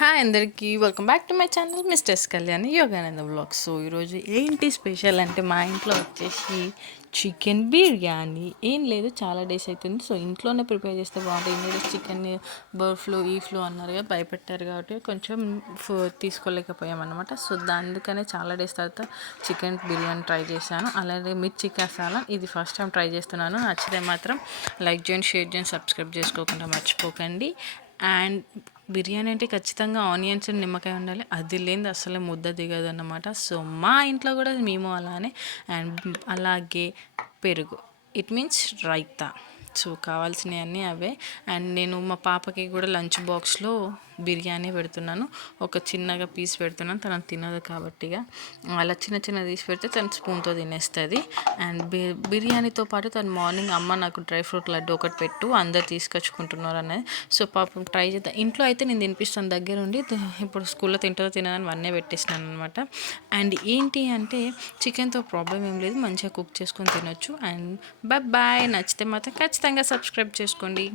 Hi అందరికీ welcome back to my channel misters Kalyani Yogananda vlogs. So ఈరోజు ఏంటి స్పెషల్ అంటే మా ఇంట్లో వచ్చేసి చికెన్ బిర్యానీ. ఏం లేదు, చాలా డేస్ అవుతుంది. సో ఇంట్లోనే ప్రిపేర్ చేస్తే బాగుంటుంది. ఇన్ని చికెన్ బర్డ్ ఫ్లూ ఈ ఫ్లూ అన్నారు కదా, భయపెట్టారు కాబట్టి కొంచెం తీసుకోలేకపోయామన్నమాట. సో అందుకనే చాలా డేస్ తర్వాత చికెన్ బిర్యానీ ట్రై చేశాను. అలాగే మిర్చి కసాలా ఇది ఫస్ట్ టైం ట్రై చేస్తున్నాను. నచ్చితే మాత్రం లైక్ చేయండి, షేర్ చేయండి, సబ్స్క్రైబ్ చేసుకోకుండా మర్చిపోకండి. అండ్ బిర్యానీ అంటే ఖచ్చితంగా ఆనియన్స్ నిమ్మకాయ ఉండాలి. అది లేనిది అసలు ముద్ద దిగదు అన్నమాట. సో మా ఇంట్లో కూడా మేము అలానే. అండ్ అలాగే పెరుగు, ఇట్ మీన్స్ రైతా. సో కావాల్సినవన్నీ అవే. అండ్ నేను మా పాపకి కూడా లంచ్ బాక్స్లో బిర్యానీ పెడుతున్నాను. ఒక చిన్నగా పీస్ పెడుతున్నాను, తను తినదు కాబట్టి అలా చిన్న చిన్న తీసి పెడితే తను స్పూన్తో తినేస్తుంది. అండ్ బిర్యానీతో పాటు తను మార్నింగ్ అమ్మ నాకు డ్రై ఫ్రూట్ లడ్డు ఒకటి పెట్టు, అందరు తీసుకొచ్చుకుంటున్నారు అనేది. సో పాపం ట్రై చేద్దాం. ఇంట్లో అయితే నేను తినిపిస్తాను దగ్గరుండి, ఇప్పుడు స్కూల్లో తింటుందో తినదని వన్నే పెట్టేసినాను అనమాట. అండ్ ఏంటి అంటే చికెన్తో ప్రాబ్లం ఏం లేదు, మంచిగా కుక్ చేసుకొని తినొచ్చు. And bye. నచ్చితే మాత్రం ఖచ్చితంగా సబ్స్క్రైబ్ చేసుకోండి.